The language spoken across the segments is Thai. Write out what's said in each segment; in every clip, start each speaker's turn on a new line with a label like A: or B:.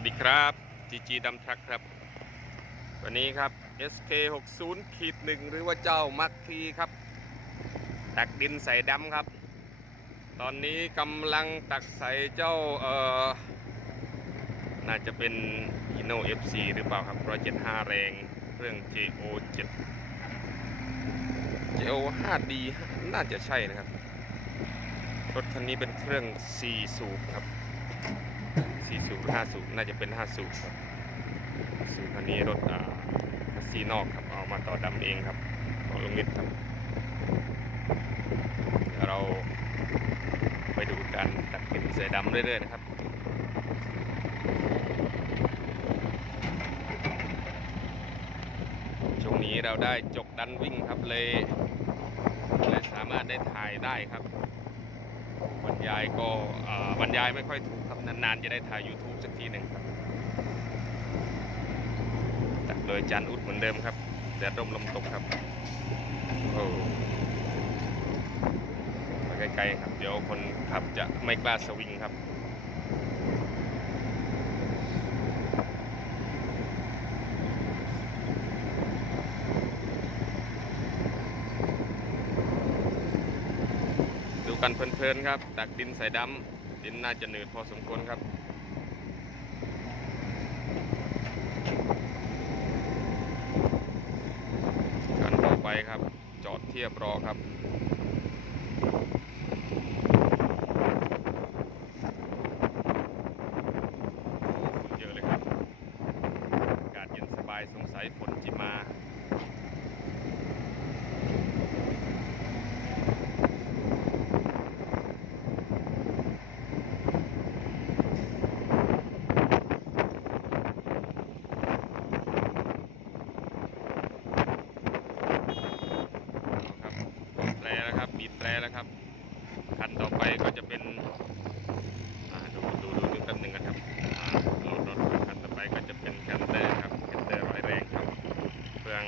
A: วัสดีครับจีจีดำทรัคครับ วันนี้ครับ SK 6 0ขีดหนึ่งหรือว่าเจ้ามักทีครับตักดินใส่ดำครับ ตอนนี้กำลังตักใส่เจ้าเอ่อน่าจะเป็น Hino FC หรือเปล่าครับ175 แรงเครื่อง JO 7 JO 5D น่าจะใช่นะครับ รถคันนี้เป็นเครื่อง4สูบครับ 4สูบ5สูบน่าจะเป็น5สูบครับสูบคันนี้รถอ่าซีนอกครับเอามาต่อดำเองครับของลุงนิดครับเดี๋ยวเราไปดูการตัดกินเสือดำเรื่อยๆนะครับช่วงนี้เราได้จกดันวิ่งครับเลยเลยสามารถได้ถ่ายได้ครับ บรรยายก็บรรยายไม่ค่อยถูกครับนานๆ จะได้ถ่าย YouTube สักทีหนึ่งครับตักโดยจันอุดเหมือนเดิมครับแดดร่มลมตกครับโอ้ไปไกลๆครับ เดี๋ยวคนขับจะไม่กล้าสวิงครับ กันเพลินๆครับ ตักดินใส่ดำดินน่าจะหนืดพอสมควรครับกันต่อไปครับ จอดเทียบรอครับเยอะเลยครับ อากาศเย็นสบายสงสัยฝนจิมา ครับกดแตรแล้วครับบีบแตรแล้วครับ คันต่อไปก็จะเป็นดูดูดูดูแป๊บหนึงกันครับอ่ารถรถคันต่อไปก็จะเป็นแคนเตอร์ครับแคนเตอร์ร้อยแรงครับเครื่อง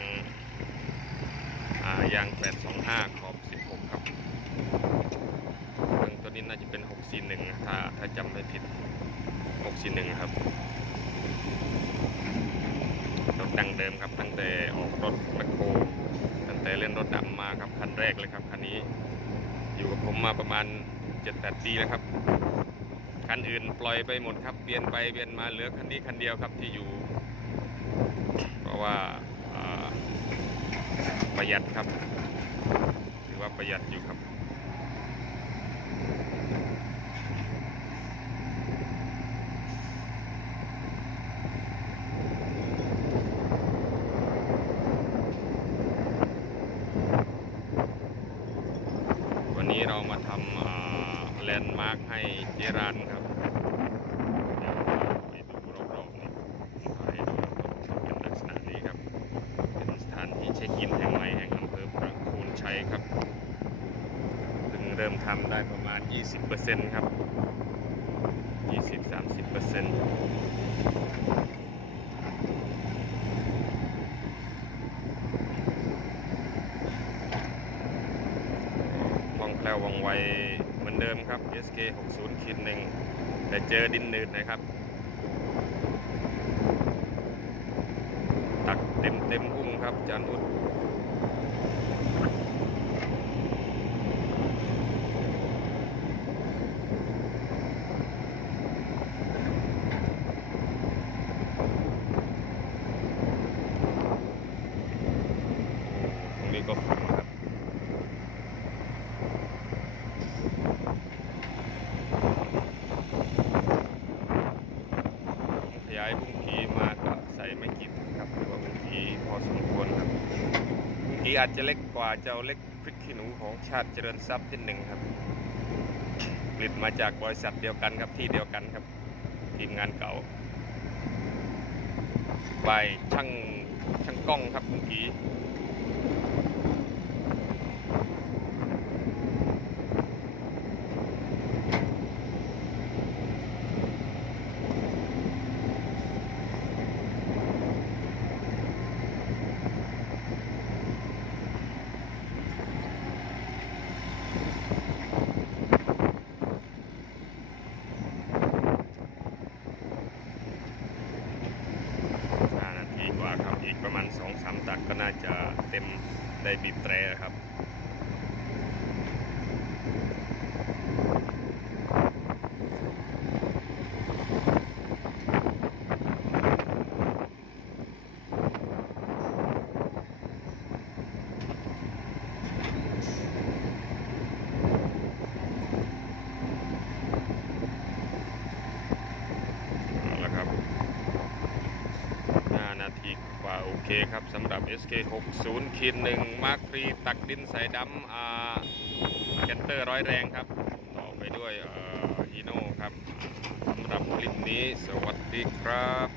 A: อยาง 825 ขอบ 16 ครับเครื่องตัวนี้น่าจะเป็น 641 ถ้าถ้าจำไม่ผิด 641 ครับรถดังเดิมครับตั้งแต่ออกรถแมคโครตั้งแต่เล่นรถดำมาครับคันแรกเลยครับคันนี้ อยู่กับผมมาประมาณ7-8ปีแล้วครับ คันอื่นปล่อยไปหมดครับเปลี่ยนไปเปลี่ยนมาเหลือคันนี้คันเดียวครับที่อยู่ เพราะว่าอ่าประหยัดครับ ถือว่าประหยัดอยู่ครับ วันนี้เรามาทำแล นด์มาร์คให้เจรันครับไปดูรอบๆนี่ถ่ายดูเป็นลักษณะนี้ครับ เป็นสถานที่เช็คอินแห่งใหม่แห่งอำเภอประโคูณชัยครับเพิ่งเริ่มทำได้ประมาณ 20%ครับ 20-30%คล่องแคล่วว่องไว เหมือนเดิมครับ SK 60ขีดหนึ่งแต่เจอดินหนืดนะครับ ตักเต็มเต็มอุ้มครับจานอุดตรงนี้ก็ฝังครับ ขยายบุ้งกีมาก็ใส่ไม่กี่ถุงครับถือว่าบุ้งกีพอสมควรครับบุ้ง กีอาจจะเล็กกว่าเจ้าเล็กพริกขี้หนูของชาติเจริญทรัพย์ที่หนึ่งครับผลิตมาจากบริษัทเดียวกันครับที่เดียวกันครับ ทีมงานเก่าบายช่างช่างกล้องครับเมื่อกี้ สองสามตักก็น่าจะเต็มได้บีบแตรครับ เอาละครับ 5 นาทีกว่าโอเคครับสำหรับ SK 60คินหนึ่งมาร์ครีตักดินใส่ดำอ่าแคนเตอร์ร้อยแรงครับ ต่อไปด้วยฮีโน่ครับสำหรับคลิปนี้สวัสดีครับ